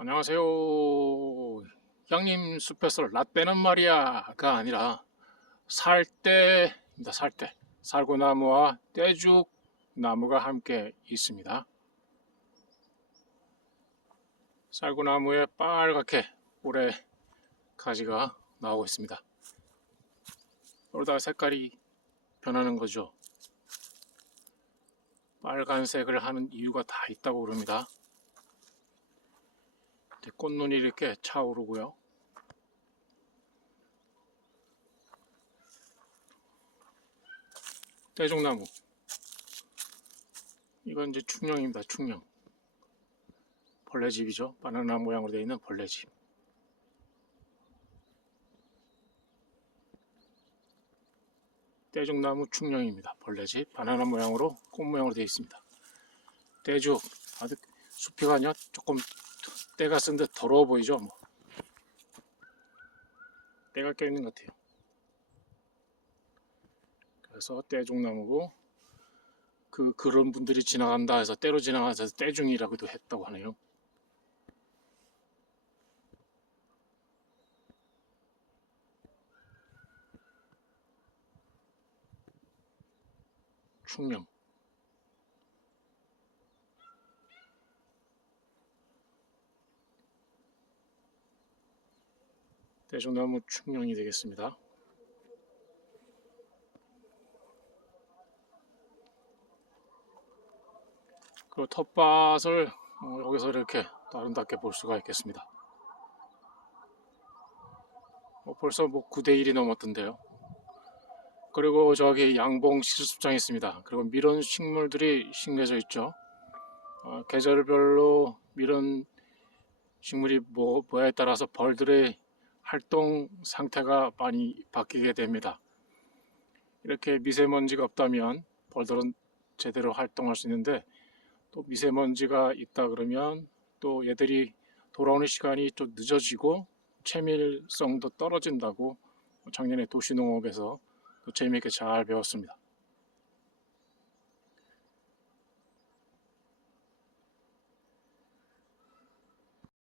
안녕하세요. 양님 숲에서 라떼는 말이야가 아니라 살대입니다. 살대. 살구나무와 떼죽 나무가 함께 있습니다. 살구나무에 빨갛게 올해 가지가 나오고 있습니다. 그러다가 색깔이 변하는 거죠. 빨간색을 하는 이유가 다 있다고 그럽니다. 꽃눈이 이렇게 차오르고요. 대종나무. 이건 이제 충령입니다. 충령. 벌레집이죠. 바나나 모양으로 되어 있는 벌레집. 대종나무 충령입니다. 벌레집. 바나나 모양으로 꽃 모양으로 되어 있습니다. 대죽. 아주 숲이가 아니라 조금 때가 쓴 듯 더러워 보이죠? 뭐. 때가 껴있는 것 같아요. 그래서 떼중나무고 그 그런 분들이 지나간다 해서 때로 지나가서 떼중이라고도 했다고 하네요. 충령. 대중나무 충령이 되겠습니다. 그 텃밭을 어, 여기서 이렇게 아름답게 볼 수가 있겠습니다. 어, 벌써 뭐 9대 1이 넘었던데요. 그리고 저기 양봉 시수장이 있습니다. 그리고 미론 식물들이 심겨져 있죠. 어, 계절별로 미론 식물이 뭐, 뭐에 따라서 벌들의 활동 상태가 많이 바뀌게 됩니다. 이렇게 미세먼지가 없다면 벌들은 제대로 활동할 수 있는데 또 미세먼지가 있다 그러면 또 얘들이 돌아오는 시간이 좀 늦어지고 채밀성도 떨어진다고 작년에 도시농업에서 또 재미있게 잘 배웠습니다.